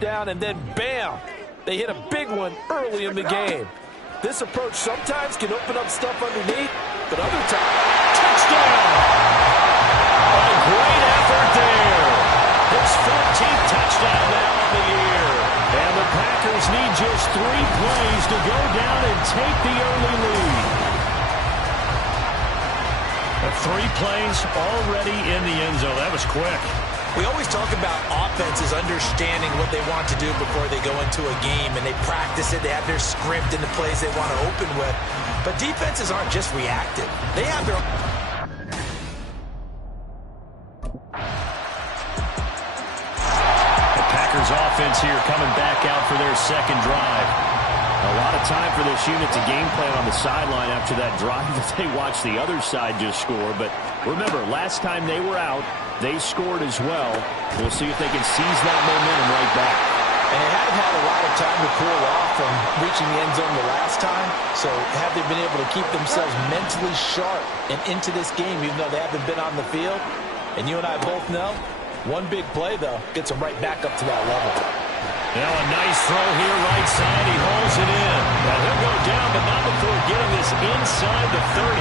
touchdown, and then bam, they hit a big one early in the game. This approach sometimes can open up stuff underneath, but other times, touchdown! A great effort there. His 14th touchdown now on the year. And the Packers need just 3 plays to go down and take the early lead. 3 plays already in the end zone. That was quick. We always talk about offenses understanding what they want to do before they go into a game, and they practice it. They have their script and the plays they want to open with. But defenses aren't just reactive. They have their... The Packers offense here coming back out for their second drive. A lot of time for this unit to game plan on the sideline after that drive that they watched the other side just score. But remember, last time they were out, they scored as well. We'll see if they can seize that momentum right back. And they haven't had a lot of time to cool off from reaching the end zone the last time. So have they been able to keep themselves mentally sharp and into this game, even though they haven't been on the field? And you and I both know, one big play, though, gets them right back up to that level. Now a nice throw here right side. He holds it in. Now he'll go down, but not before getting this inside the 30.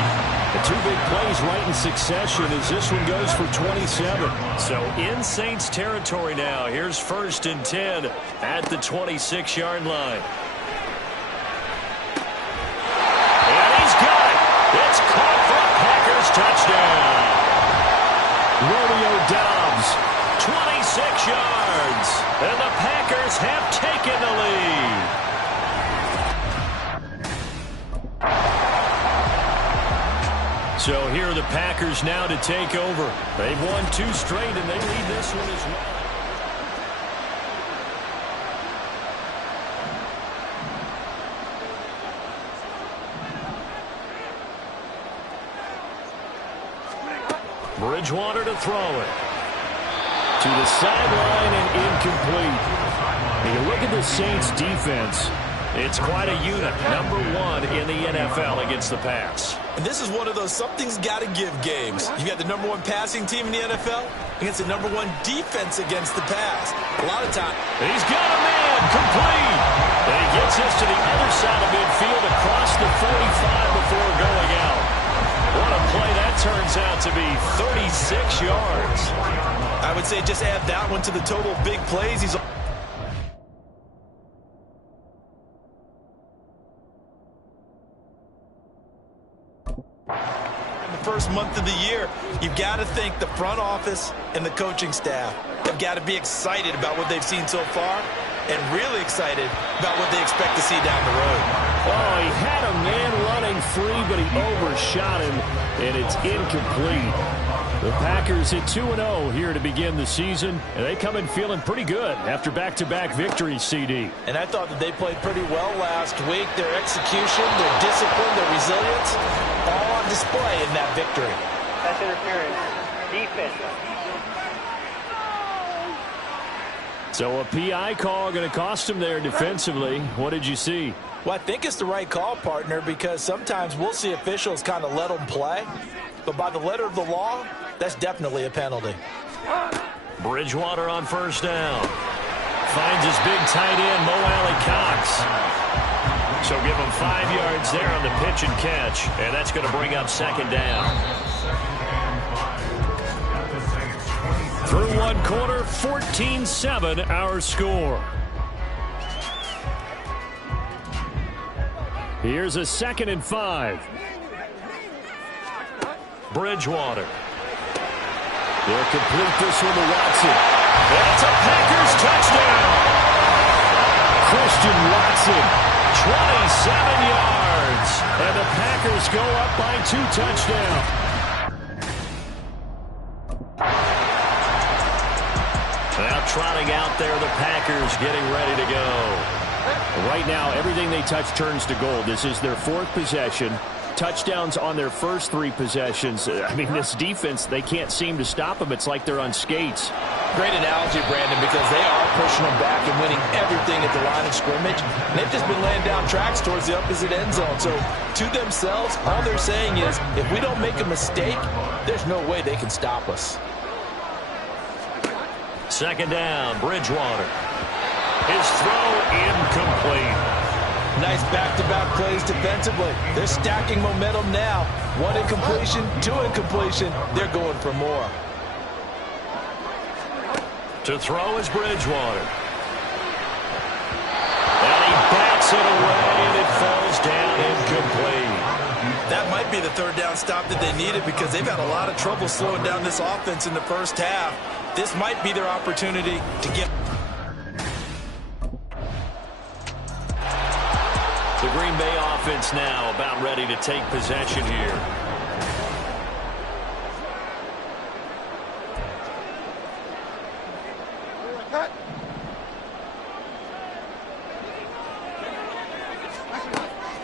The 2 big plays right in succession as this one goes for 27. So in Saints territory now. Here's 1st and 10 at the 26-yard line. And he's got it. It's caught for a Packers touchdown. Romeo Doubs, 26 yards. And the Packers have taken the lead. So here are the Packers now to take over. They've won 2 straight, and they lead this one as well. Bridgewater to throw it. To the sideline and incomplete. And you look at the Saints defense. It's quite a unit. Number 1 in the NFL against the pass. And this is one of those something's got to give games. You got the number 1 passing team in the NFL against the number 1 defense against the pass. A lot of time. He's got a man complete. And he gets this to the other side of midfield across the 45 before going out. What a play that turns out to be. 36 yards. I would say just add that one to the total of big plays. He's first month of the year, you've got to thank the front office and the coaching staff. They've got to be excited about what they've seen so far and really excited about what they expect to see down the road. Oh, he had a man running free, but he overshot him, and it's incomplete. The Packers at 2-0 here to begin the season, and they come in feeling pretty good after back-to-back victories, CD. And I thought that they played pretty well last week. Their execution, their discipline, their resilience, all on display in that victory. That's interference. Defense. So a PI call going to cost him there defensively. What did you see? Well, I think it's the right call, partner, because sometimes we'll see officials kind of let them play. But by the letter of the law, that's definitely a penalty. Bridgewater on 1st down. Finds his big tight end, Mo Alley-Cox. So give him 5 yards there on the pitch and catch. And that's going to bring up 2nd down. Through 1 quarter, 14-7 our score. Here's a 2nd and 5. Bridgewater. They'll complete this one to Watson. That's a Packers touchdown. Christian Watson, 27 yards. And the Packers go up by 2 touchdowns. Now trotting out there, the Packers getting ready to go. Right now, everything they touch turns to gold. This is their 4th possession. Touchdowns on their first 3 possessions. I mean, this defense, they can't seem to stop them. It's like they're on skates. Great analogy, Brandon, because they are pushing them back and winning everything at the line of scrimmage. And they've just been laying down tracks towards the opposite end zone. So to themselves, all they're saying is, if we don't make a mistake, there's no way they can stop us. 2nd down, Bridgewater. Nice back-to-back plays defensively. They're stacking momentum now. One incompletion, two incompletion. They're going for more. To throw is Bridgewater. And he backs it away, and it falls down incomplete. That might be the third down stop that they needed because they've had a lot of trouble slowing down this offense in the first half. This might be their opportunity to get... The Green Bay offense now about ready to take possession here.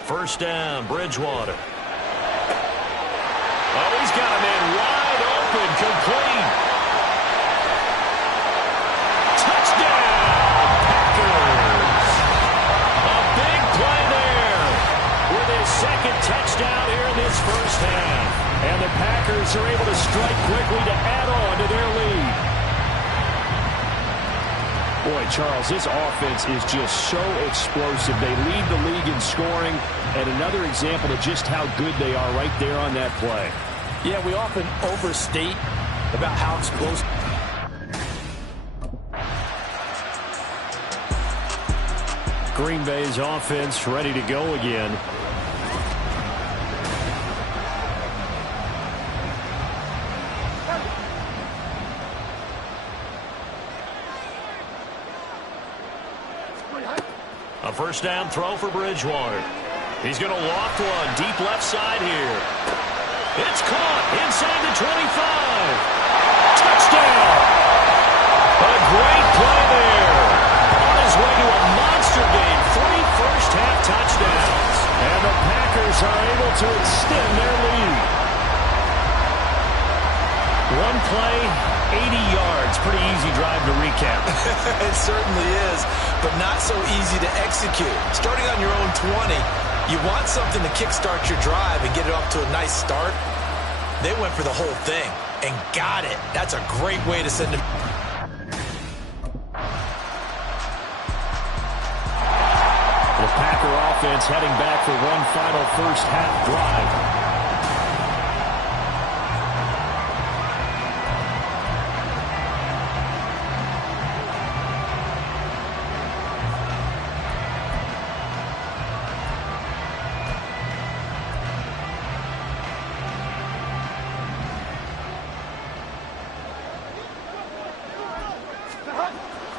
First down, Bridgewater. Oh, he's got a man wide open, complete. Touchdown, Packers. A big play there with his second touchdown here in this first half. And the Packers are able to strike quickly to add on to their lead. Boy, Charles, this offense is just so explosive. They lead the league in scoring, and another example of just how good they are right there on that play. Yeah, we often overstate about how explosive. Green Bay's offense ready to go again. A first down throw for Bridgewater. He's going to loft one deep left side here. It's caught inside the 25. Touchdown! A great play there. On his way to a monster game. 3 first-half touchdowns. And the Packers are able to extend their lead. One play, 80 yards. Pretty easy drive to recap. It certainly is, but not so easy to execute. Starting on your own 20, you want something to kickstart your drive and get it off to a nice start. They went for the whole thing and got it. That's a great way to send them. The Packer offense heading back for one final first-half drive.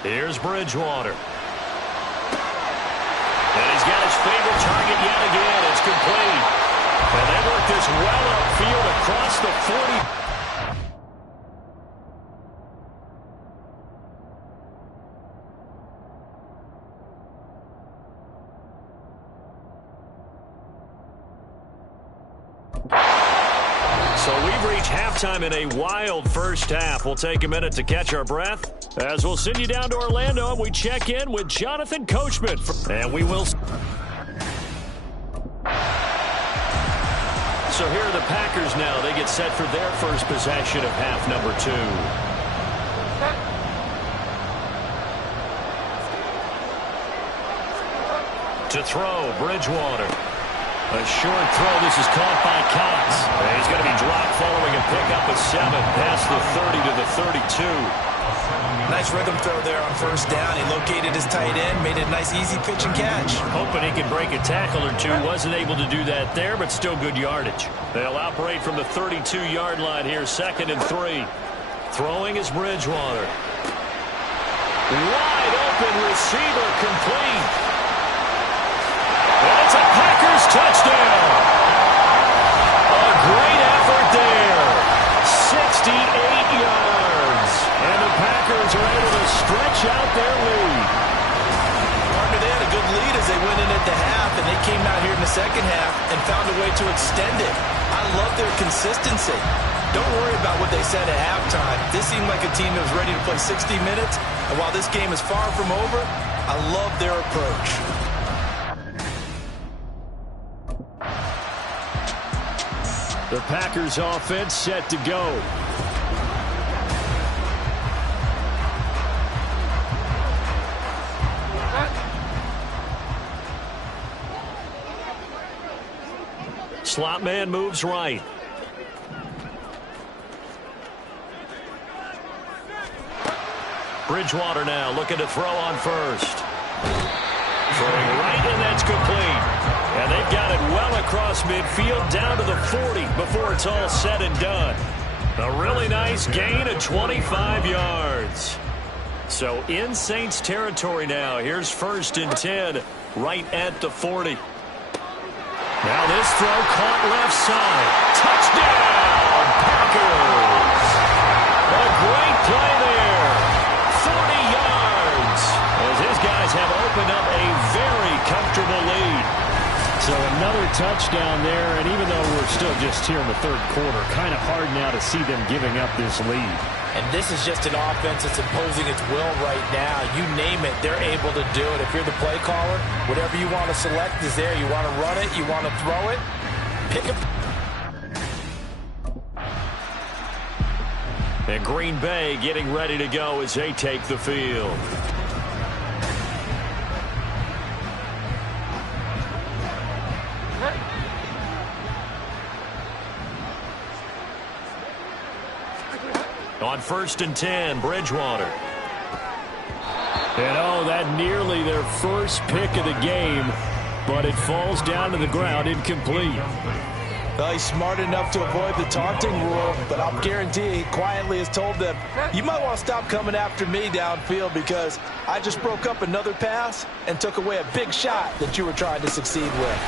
Here's Bridgewater. And he's got his favorite target yet again. It's complete. And they work this well upfield across the 40. So we've reached halftime in a wild first half. We'll take a minute to catch our breath as we'll send you down to Orlando and we check in with Jonathan Coachman. And we will. So here are the Packers now. They get set for their first possession of half number 2. To throw, Bridgewater. A short throw. This is caught by Cox. And he's going to be dropped following a pickup of 7 past the 30 to the 32. Nice rhythm throw there on first down. He located his tight end, made it a nice easy pitch and catch. Hoping he could break a tackle or two. Wasn't able to do that there, but still good yardage. They'll operate from the 32-yard line here, 2nd and 3. Throwing is Bridgewater. Wide open receiver, complete. And it's a Packers touchdown. A great effort there. 68 yards. And the Packers are able to stretch out their lead. Partner, they had a good lead as they went in at the half, and they came out here in the second half and found a way to extend it. I love their consistency. Don't worry about what they said at halftime. This seemed like a team that was ready to play 60 minutes, and while this game is far from over, I love their approach. The Packers offense set to go. slot man moves right. Bridgewater now looking to throw on first. Throwing right, and that's complete. And they've got it well across midfield down to the 40 before it's all said and done. A really nice gain of 25 yards. So in Saints territory now. Here's 1st and 10 right at the 40. Now this throw caught left side. Touchdown, Packers. A great play there. 40 yards. As his guys have opened up a very comfortable lead. So another touchdown there, and even though we're still just here in the 3rd quarter, kind of hard now to see them giving up this lead. And this is just an offense that's imposing its will right now. You name it, they're able to do it. If you're the play caller, whatever you want to select is there. You want to run it, you want to throw it, pick it. And Green Bay getting ready to go as they take the field. On 1st and 10, Bridgewater. And that nearly their first pick of the game, but it falls down to the ground incomplete. Well, he's smart enough to avoid the taunting rule, but I'll guarantee he quietly has told them, you might want to stop coming after me downfield because I just broke up another pass and took away a big shot that you were trying to succeed with.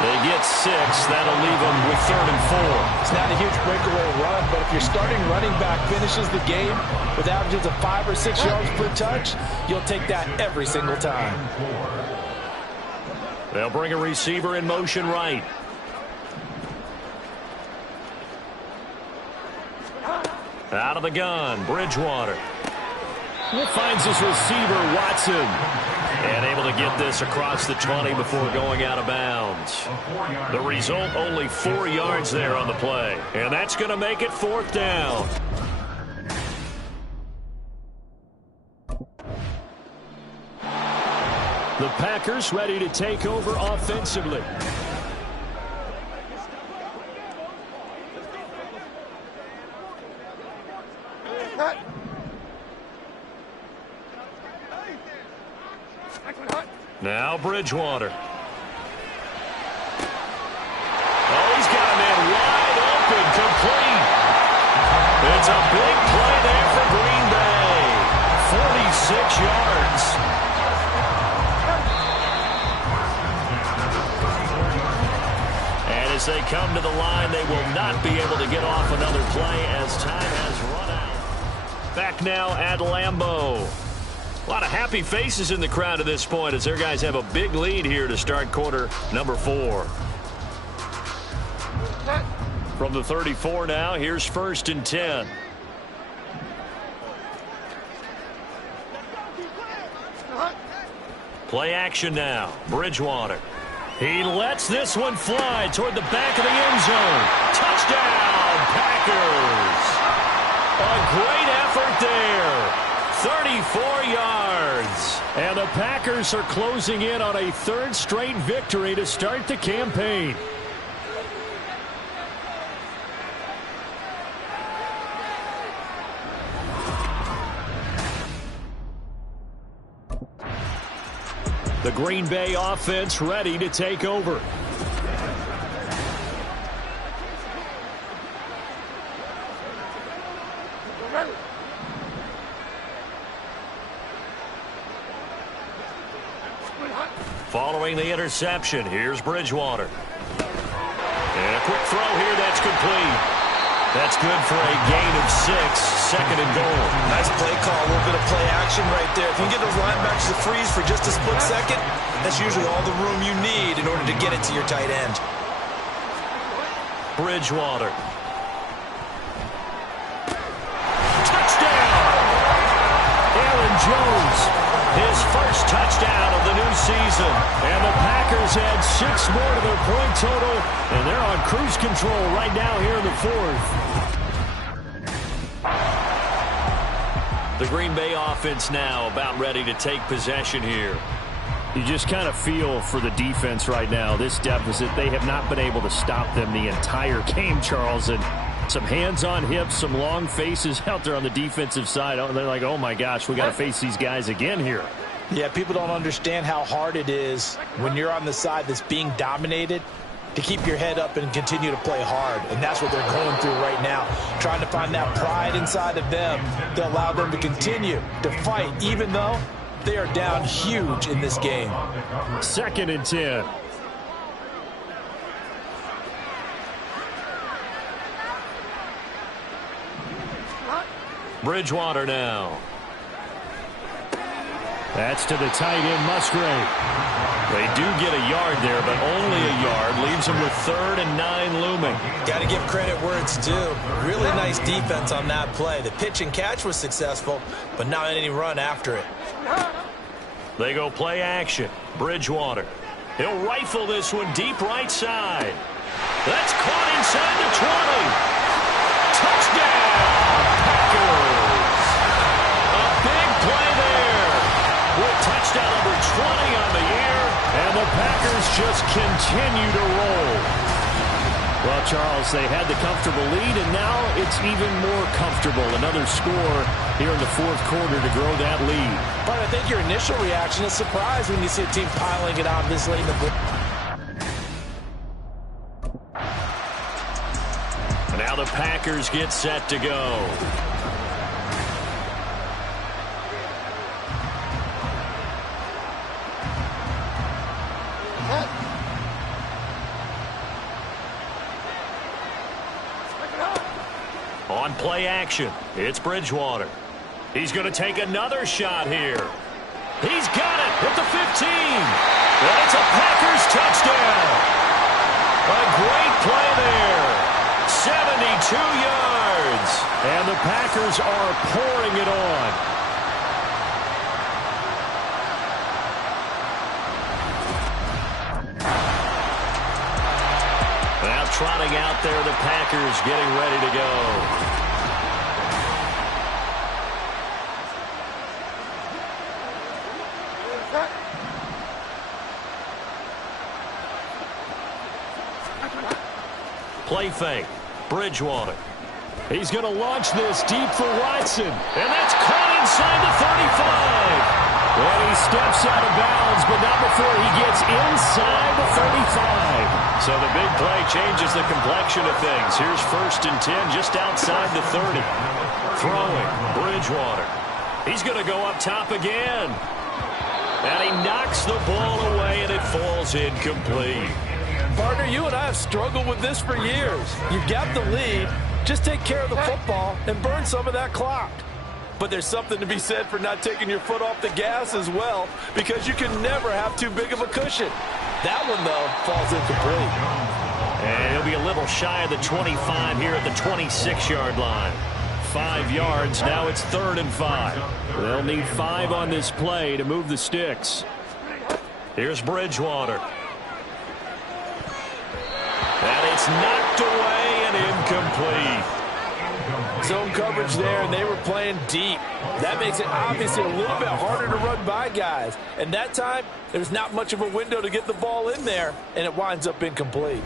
They get 6. That'll leave them with 3rd and 4. It's not a huge breakaway run, but if your starting running back finishes the game with averages of 5 or 6 yards per touch, you'll take that every single time. They'll bring a receiver in motion right. Out of the gun, Bridgewater. Finds his receiver, Watson. And able to get this across the 20 before going out of bounds. The result, only 4 yards there on the play. And that's going to make it 4th down. The Packers ready to take over offensively. Now Bridgewater. He's got a man wide open, complete. It's a big play there for Green Bay. 46 yards. And as they come to the line, they will not be able to get off another play as time has run out. Back now at Lambeau. A lot of happy faces in the crowd at this point as their guys have a big lead here to start quarter number 4. From the 34 now, here's 1st and 10. Play action now. Bridgewater. He lets this one fly toward the back of the end zone. Touchdown, Packers. A great effort there. 34 yards. And the Packers are closing in on a 3rd straight victory to start the campaign. The Green Bay offense ready to take over. Following the interception, here's Bridgewater. And a quick throw here, that's complete. That's good for a gain of 6, 2nd and goal. Nice play call, a little bit of play action right there. If you can get those linebackers to freeze for just a split second, that's usually all the room you need in order to get it to your tight end. Bridgewater. Touchdown! Aaron Jones. His first touchdown of the new season. And the Packers add 6 more to their point total, and they're on cruise control right now here in the 4th. The Green Bay offense now about ready to take possession here. You just kind of feel for the defense right now. This deficit, they have not been able to stop them the entire game, Charles. And some hands on hips, some long faces out there on the defensive side. They're like, oh, my gosh, we got to face these guys again here. Yeah, people don't understand how hard it is when you're on the side that's being dominated to keep your head up and continue to play hard. And that's what they're going through right now, trying to find that pride inside of them to allow them to continue to fight, even though they are down huge in this game. 2nd and 10. Bridgewater now. That's to the tight end, Musgrave. They do get a yard there, but only a yard. Leaves them with 3rd and 9 looming. Got to give credit where it's due. Really nice defense on that play. The pitch and catch was successful, but not any run after it. They go play action. Bridgewater. He'll rifle this one deep right side. That's caught inside the 20. Touchdown, Packers. A big play there. With touchdown number 20 on the year. And the Packers just continue to roll. Well, Charles, they had the comfortable lead, and now it's even more comfortable. Another score here in the 4th quarter to grow that lead. But I think your initial reaction is surprise when you see a team piling it on this late in the ball. Now the Packers get set to go. On play action, it's Bridgewater. He's going to take another shot here. He's got it at the 15. And it's a Packers touchdown. A great play there. 72 yards. And the Packers are pouring it on. Now trotting out there, the Packers getting ready to go. Play fake. Bridgewater. He's going to launch this deep for Watson. And that's caught inside the 35. And he steps out of bounds, but not before he gets inside the 35. So the big play changes the complexion of things. Here's 1st and 10 just outside the 30. Throwing. Bridgewater. He's going to go up top again. And he knocks the ball away, and it falls incomplete. Partner, you and I have struggled with this for years. You've got the lead. Just take care of the football and burn some of that clock. But there's something to be said for not taking your foot off the gas as well, because you can never have too big of a cushion. That one, though, falls incomplete. And he'll be a little shy of the 25 here at the 26-yard line. 5 yards. Now it's 3rd and 5. They'll need 5 on this play to move the sticks. Here's Bridgewater. And it's knocked away and incomplete. Zone coverage there, and they were playing deep. That makes it obviously a little bit harder to run by guys. And that time, there's not much of a window to get the ball in there, and it winds up incomplete.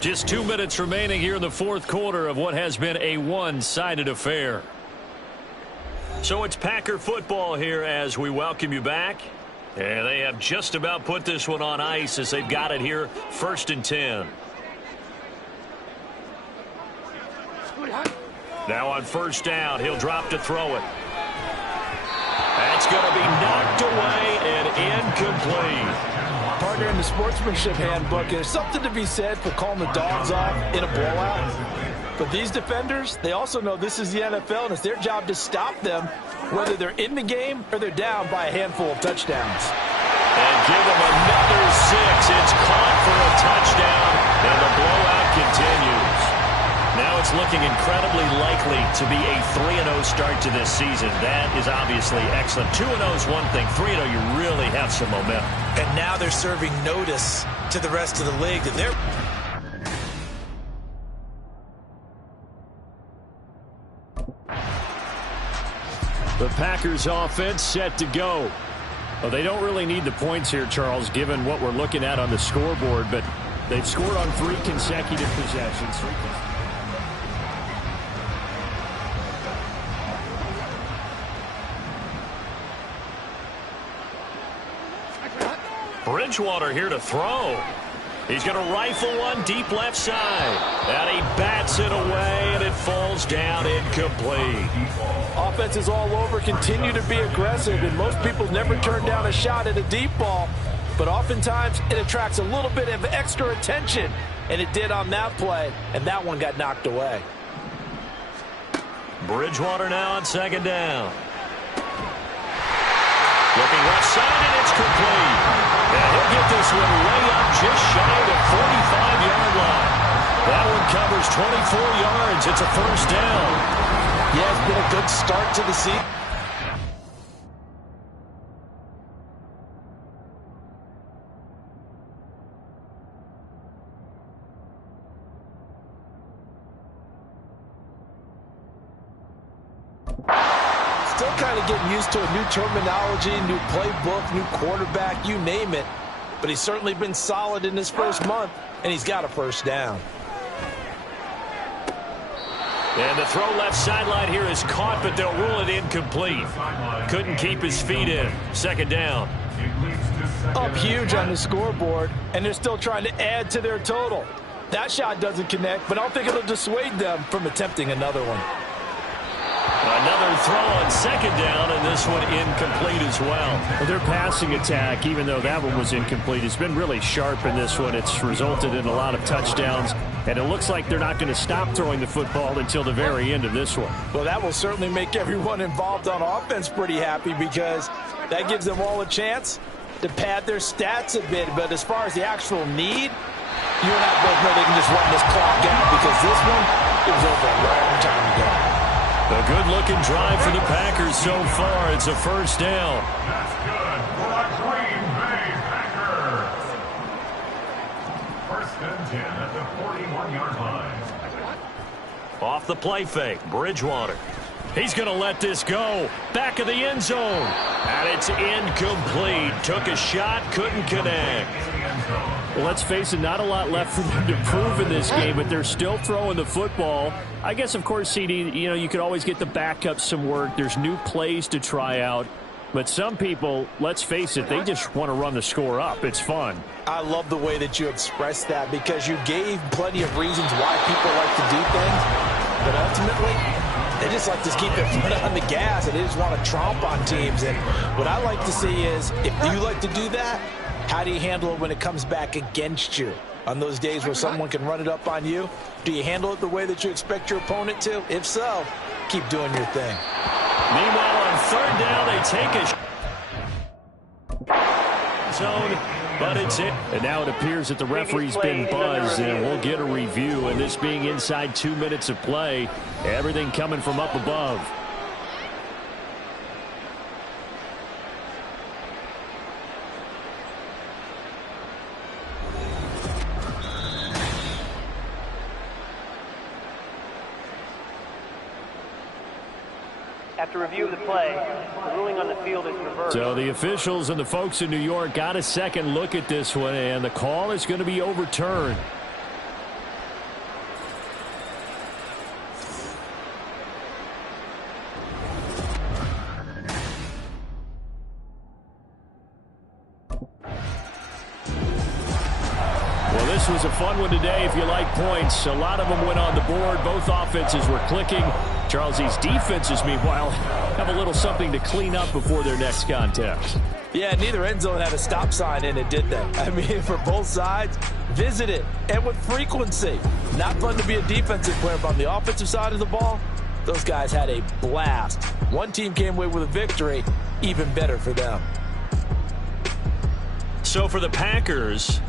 Just 2 minutes remaining here in the 4th quarter of what has been a one-sided affair. So it's Packer football here as we welcome you back. And they have just about put this one on ice as they've got it here, 1st and 10. Now on 1st down, he'll drop to throw it. That's going to be knocked away and incomplete. Partner, in the sportsmanship handbook, there's something to be said for calling the dogs off in a blowout. But these defenders, they also know this is the NFL, and it's their job to stop them, whether they're in the game or they're down by a handful of touchdowns. And give them another 6. It's caught for a touchdown, and the blowout continues. Now it's looking incredibly likely to be a 3-0 start to this season. That is obviously excellent. 2-0 is one thing. 3-0, you really have some momentum. And now they're serving notice to the rest of the league that they're... The Packers offense set to go. Well, they don't really need the points here, Charles, given what we're looking at on the scoreboard, but they've scored on 3 consecutive possessions. Bridgewater here to throw. He's going to rifle one deep left side. And he bats it away, and it falls down incomplete. Offenses all over continue to be aggressive, and most people never turn down a shot at a deep ball. But oftentimes, it attracts a little bit of extra attention, and it did on that play, and that one got knocked away. Bridgewater now on second down. Looking left side, and it's complete. And he'll get this one way up just shy of the 45-yard line. That one covers 24 yards. It's a first down. Yeah, it's been a good start to the season. Still kind of getting used to a new terminology, new playbook, new quarterback, you name it. But he's certainly been solid in his first month, and he's got a first down. And the throw left sideline here is caught, but they'll rule it incomplete. Couldn't keep his feet in. Second down. Up huge on the scoreboard, and they're still trying to add to their total. That shot doesn't connect, but I don't think it'll dissuade them from attempting another one. Another throw on second down, and this one incomplete as well. Their passing attack, even though that one was incomplete, has been really sharp in this one. It's resulted in a lot of touchdowns, and it looks like they're not going to stop throwing the football until the very end of this one. Well, that will certainly make everyone involved on offense pretty happy, because that gives them all a chance to pad their stats a bit. But as far as the actual need, you and I both know they can just run this clock out, because this one, it was over a long time ago. A good-looking drive for the Packers so far. It's a first down. That's good for the Green Bay Packers. First and 10 at the 41-yard line. Off the play fake, Bridgewater. He's going to let this go. Back of the end zone. And it's incomplete. Took a shot, couldn't connect. Well, let's face it, not a lot left for them to prove in this game, but they're still throwing the football. I guess, of course, CD, you could always get the backup some work. There's new plays to try out. But some people, let's face it, they just want to run the score up. It's fun. I love the way that you expressed that, because you gave plenty of reasons why people like to do things. But ultimately, they just like to keep their foot on the gas, and they just want to tromp on teams. And what I like to see is, if you like to do that, how do you handle it when it comes back against you? On those days where someone can run it up on you, do you handle it the way that you expect your opponent to? If so, keep doing your thing. Meanwhile, on third down, they take a zone, but it's it. And now it appears that the referee's been buzzed, and we'll get a review. And this being inside 2 minutes of play, everything coming from up above. After review of the play, the ruling on the field is reversed. So the officials and the folks in New York got a second look at this one, and the call is going to be overturned. Well, this was a fun one today if you like points. A lot of them went on the board. Both offenses were clicking. Charles, these defenses, meanwhile, have a little something to clean up before their next contest. Yeah, neither end zone had a stop sign in it, did they? I mean, for both sides, visit it, and with frequency. Not fun to be a defensive player, but on the offensive side of the ball, those guys had a blast. One team came away with a victory, even better for them. So for the Packers,